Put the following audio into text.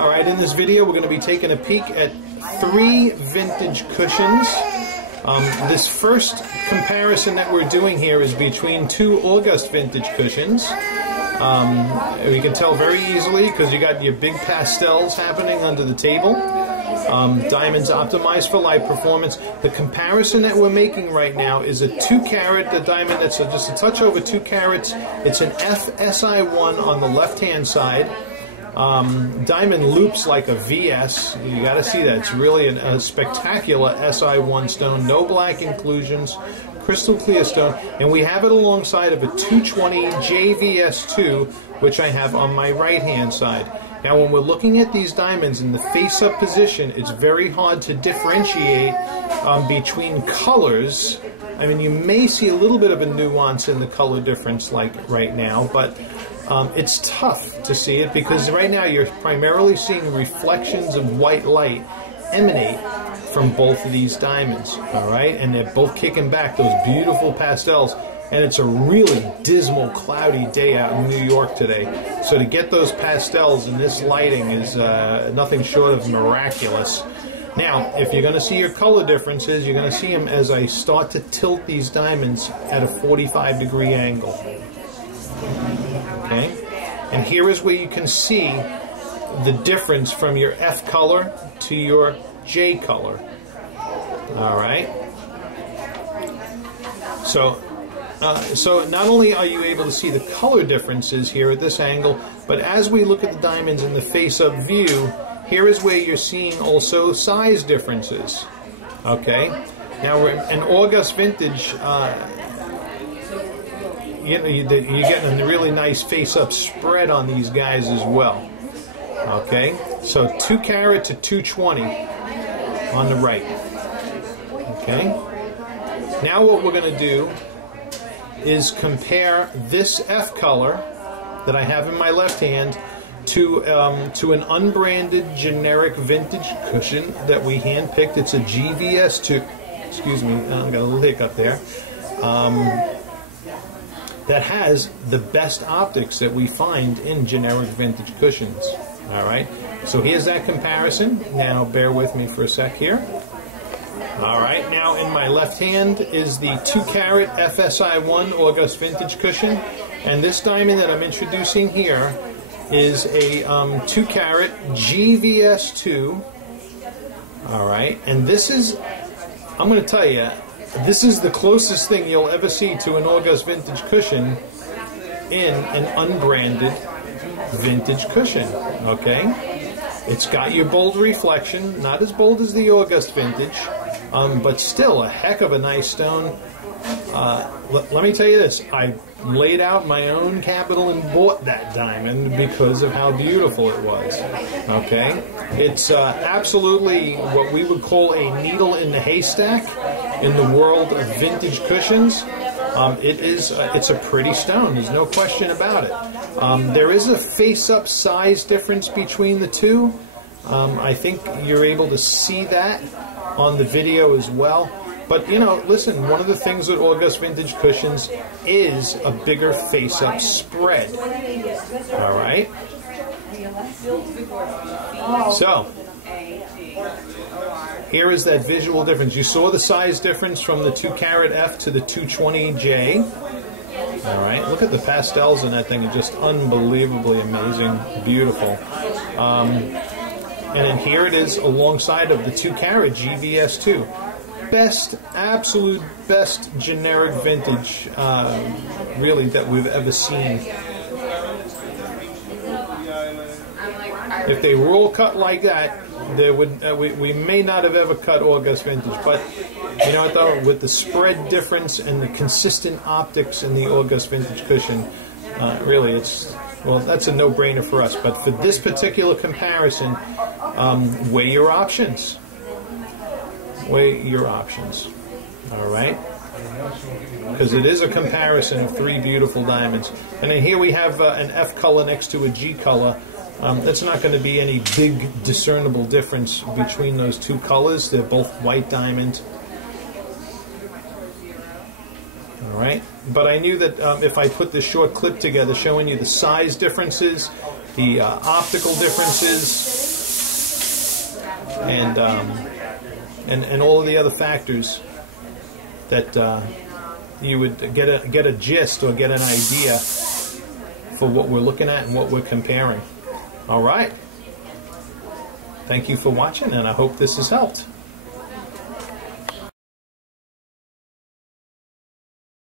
Alright, in this video we're going to be taking a peek at 3 vintage cushions. This first comparison that we're doing here is between 2 August vintage cushions. You can tell very easily because you got your big pastels happening under the table. Diamonds optimized for light performance. The comparison that we're making right now is a 2-carat, the diamond that's just a touch over 2 carats. It's an FSI1 on the left-hand side. Diamond loops like a VS. You got to see that. It's really a spectacular SI1 stone. No black inclusions. Crystal clear stone. And we have it alongside of a 220 JVS2, which I have on my right-hand side. Now, when we're looking at these diamonds in the face-up position, it's very hard to differentiate between colors. I mean, you may see a little bit of a nuance in the color difference like right now, but it's tough to see it because right now you're primarily seeing reflections of white light emanate from both of these diamonds, all right? And they're both kicking back those beautiful pastels. And it's a really dismal, cloudy day out in New York today. So to get those pastels in this lighting is nothing short of miraculous. Now, if you're going to see your color differences, you're going to see them as I start to tilt these diamonds at a 45-degree angle. Okay? And here is where you can see the difference from your F color to your J color. All right? So not only are you able to see the color differences here at this angle, but as we look at the diamonds in the face-up view, here is where you're seeing also size differences. Okay? Now, we're in August vintage, you're getting a really nice face-up spread on these guys as well. Okay? So 2 carat to 220 on the right. Okay? Now what we're going to do is compare this F color that I have in my left hand to an unbranded generic vintage cushion that we handpicked. It's a GVS2. Excuse me, I got a little hiccup there. That has the best optics that we find in generic vintage cushions. All right. So here's that comparison. Now bear with me for a sec here. Alright, now in my left hand is the 2-carat FSI1 August vintage cushion, and this diamond that I'm introducing here is a 2-carat GVS2. Alright, and this is, I'm going to tell you, this is the closest thing you'll ever see to an August vintage cushion in an unbranded vintage cushion, okay? It's got your bold reflection, not as bold as the August vintage, but still a heck of a nice stone. Let me tell you this, I laid out my own capital and bought that diamond because of how beautiful it was. Okay? It's absolutely what we would call a needle in the haystack in the world of vintage cushions. It's a pretty stone, there's no question about it. There is a face-up size difference between the two. I think you're able to see that on the video as well. But, you know, listen, one of the things with August vintage cushions is a bigger face-up spread. All right? So, here is that visual difference. You saw the size difference from the 2-carat F to the 220 J. All right, look at the pastels in that thing. It's just unbelievably amazing, beautiful. And then here it is alongside of the 2-carat GVS2. Best, absolute best generic vintage, really, that we've ever seen. If they were all cut like that, there would we may not have ever cut August vintage. But you know what though, with the spread difference and the consistent optics in the August vintage cushion, really it's, well, that's a no-brainer for us. But for this particular comparison, weigh your options. Weigh your options. All right? Because it is a comparison of 3 beautiful diamonds. And then here we have an F color next to a G color. That's not going to be any big discernible difference between those 2 colors. They're both white diamond. All right? But I knew that if I put this short clip together showing you the size differences, the optical differences, and all of the other factors that you would get a gist or get an idea for what we're looking at and what we're comparing. All right. Thank you for watching, and I hope this has helped.